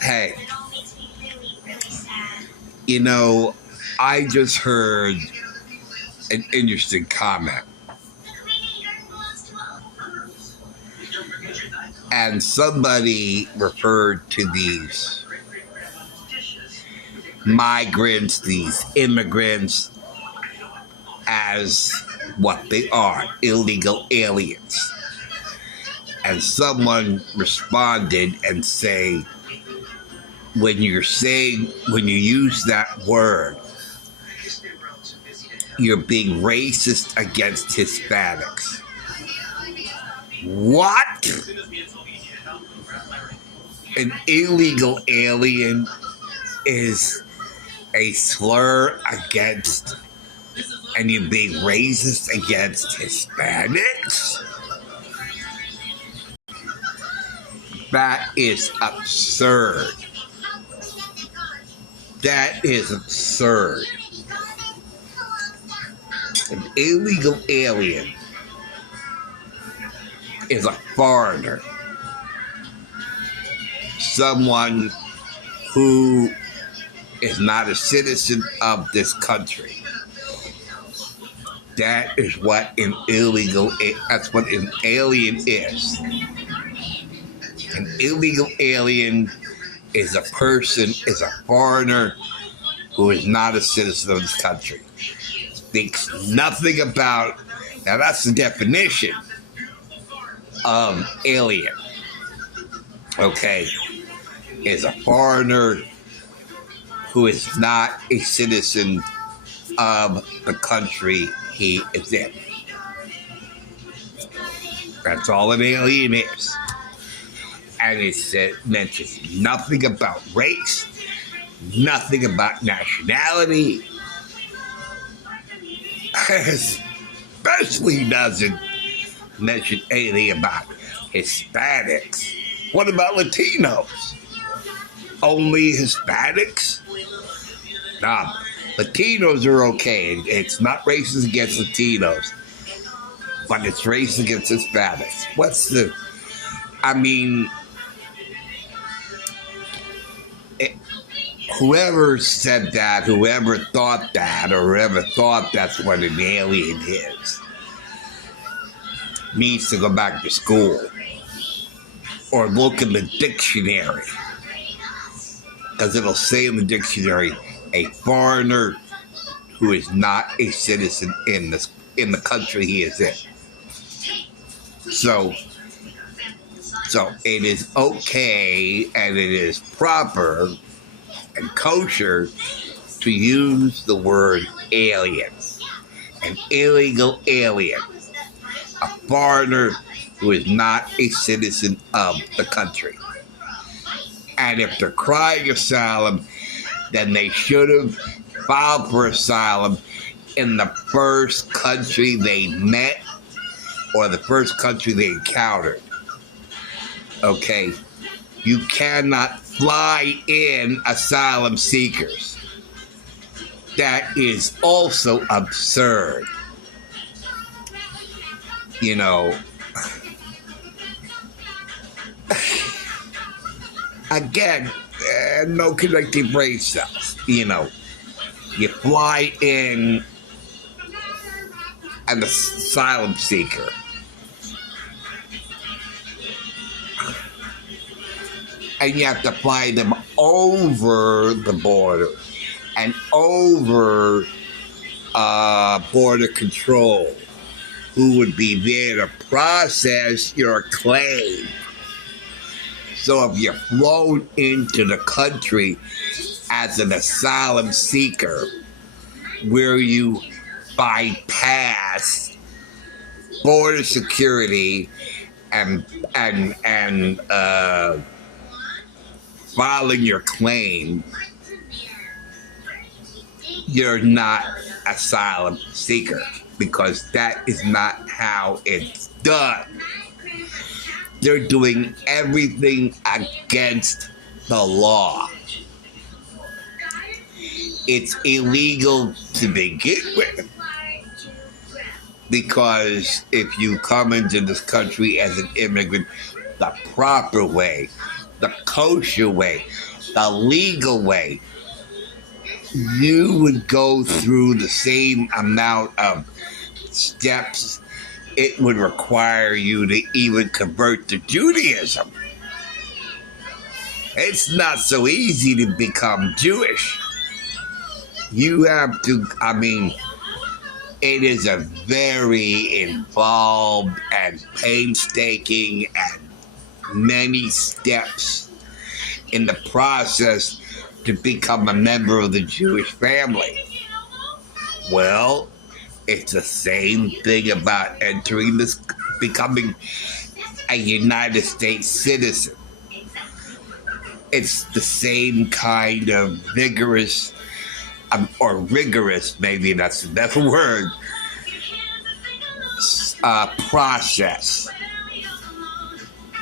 Hey, you know, I just heard an interesting comment. And somebody referred to these migrants, these immigrants, as what they are, illegal aliens. And someone responded and say, when you use that word, you're being racist against Hispanics. What? An illegal alien is a slur against, and you're being racist against Hispanics? That is absurd. That is absurd. An illegal alien is a foreigner. Someone who is not a citizen of this country. That is what that's what an alien is. An illegal alien is a foreigner who is not a citizen of this country. Thinks nothing about, now that's the definition of alien. Okay, is a foreigner who is not a citizen of the country he is in. That's all an alien is. And it mentions nothing about race, nothing about nationality, especially doesn't mention anything about Hispanics. What about Latinos? Only Hispanics? Nah, Latinos are okay. It's not racist against Latinos, but it's racist against Hispanics. Whoever said that, whoever thought that, or whoever thought that's what an alien is, needs to go back to school or look in the dictionary, because it'll say in the dictionary, a foreigner who is not a citizen in the country he is in. So it is okay and it is proper and kosher to use the word alien, an illegal alien, a foreigner who is not a citizen of the country. And if they're crying asylum, then they should have filed for asylum in the first country they met or the first country they encountered. Okay? You cannot fly in asylum seekers. That is also absurd. You know, again, no connective brain cells. You know, you fly in an asylum seeker. And you have to fly them over the border and over border control, who would be there to process your claim. So if you're flown into the country as an asylum seeker, where you bypass border security and filing your claim, you're not asylum seeker, because that is not how it's done. They're doing everything against the law. It's illegal to begin with, because if you come into this country as an immigrant, the proper way, the kosher way, the legal way, you would go through the same amount of steps it would require you to even convert to Judaism. It's not so easy to become Jewish. You have to, it is a very involved and painstaking and many steps in the process to become a member of the Jewish family. Well, it's the same thing about becoming a United States citizen. It's the same kind of vigorous, or rigorous, maybe that's the better word, process.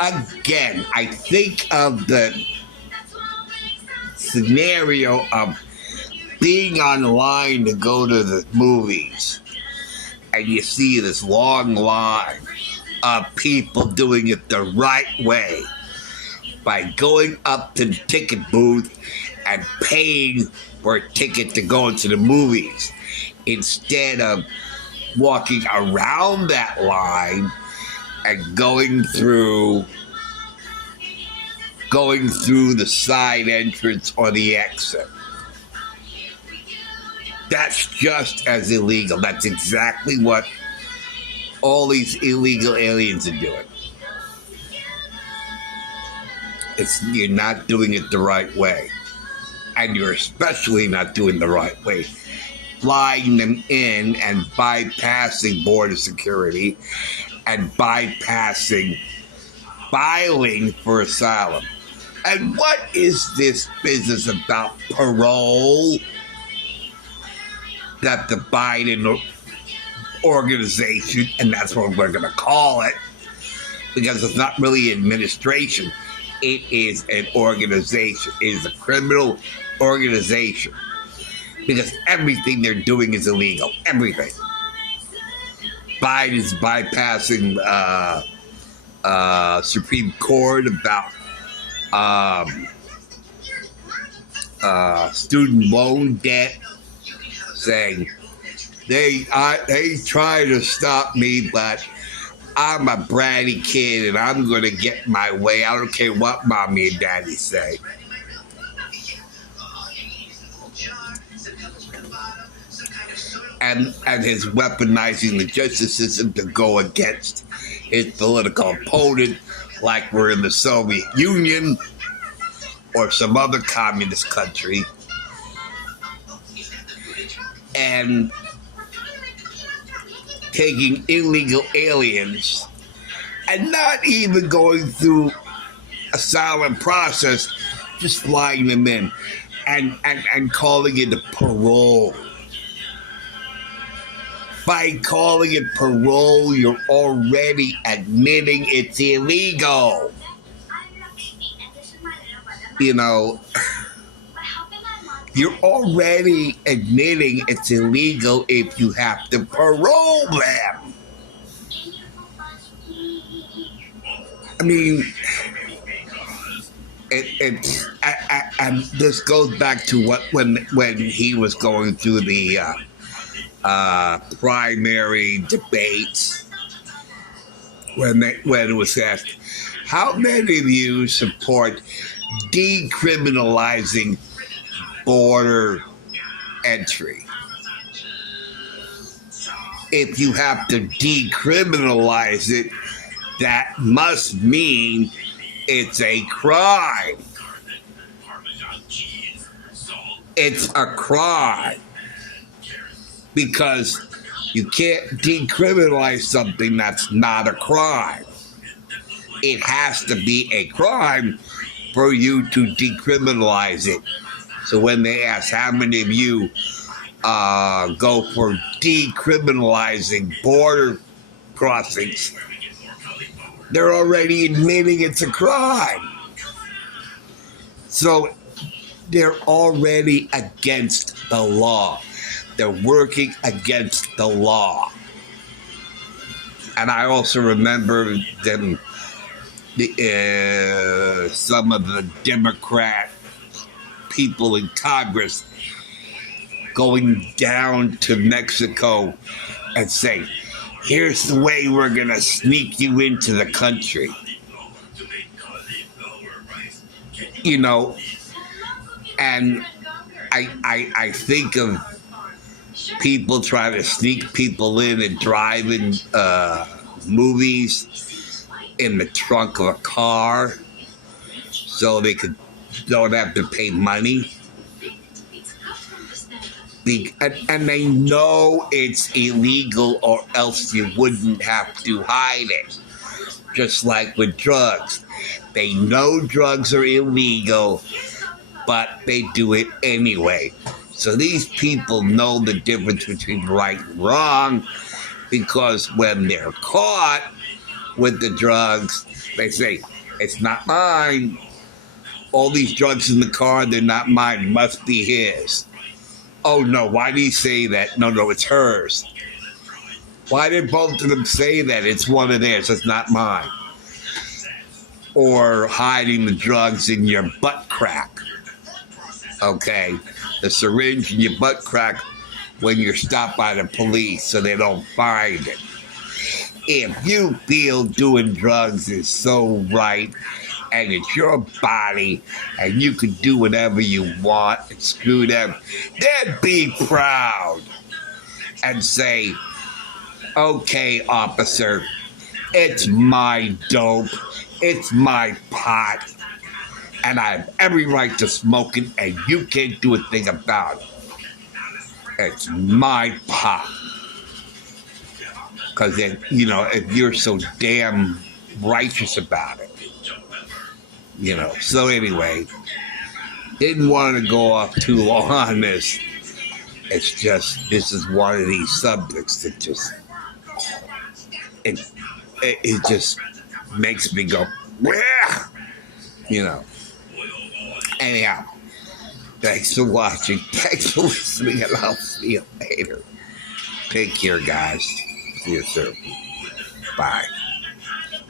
Again, I think of the scenario of being online to go to the movies, and you see this long line of people doing it the right way by going up to the ticket booth and paying for a ticket to go into the movies instead of walking around that line and going through the side entrance or the exit. That's just as illegal. That's exactly what all these illegal aliens are doing. You're not doing it the right way. And you're especially not doing the right way. Flying them in and bypassing border security and bypassing filing for asylum. And what is this business about parole that the Biden organization, and that's what we're going to call it, because it's not really administration, it is an organization. It is a criminal organization. Because everything they're doing is illegal. Everything. Biden's bypassing Supreme Court about student loan debt, saying they try to stop me, but I'm a bratty kid and I'm going to get my way. I don't care what mommy and daddy say. And his weaponizing the justice system to go against his political opponent, like we're in the Soviet Union or some other communist country. And taking illegal aliens and not even going through asylum process, just flying them in and calling it a parole. By calling it parole, you're already admitting it's illegal. You know, you're already admitting it's illegal if you have to parole them. I mean, and this goes back to when he was going through the primary debates, when it was asked, how many of you support decriminalizing border entry? If you have to decriminalize it, that must mean it's a crime. It's a crime. Because you can't decriminalize something that's not a crime. It has to be a crime for you to decriminalize it. So when they ask how many of you go for decriminalizing border crossings, they're already admitting it's a crime. So they're already against the law. They're working against the law. And I also remember them some of the Democrat people in Congress going down to Mexico and say, here's the way we're going to sneak you into the country. You know, and I think of people trying to sneak people in and driving movies in the trunk of a car so they don't have to pay money. And they know it's illegal, or else you wouldn't have to hide it. Just like with drugs. They know drugs are illegal, but they do it anyway. So these people know the difference between right and wrong, because when they're caught with the drugs, they say, it's not mine. All these drugs in the car, they're not mine. Must be his. Oh, no, why did he say that? No, it's hers. Why did both of them say that? It's one of theirs. It's not mine. Or hiding the drugs in your butt crack. Okay? The syringe in your butt crack when you're stopped by the police so they don't find it. If you feel doing drugs is so right, and it's your body, and you can do whatever you want and screw them, then be proud and say, okay, officer, it's my dope, it's my pot, and I have every right to smoke it, and you can't do a thing about it. It's my pot. Because, if you're so damn righteous about it. So anyway, didn't want to go off too long on this. It's just, this is one of these subjects that just, it just makes me go, yeah! Anyhow, thanks for watching. Thanks for listening, and I'll see you later. Take care, guys. See you soon. Bye.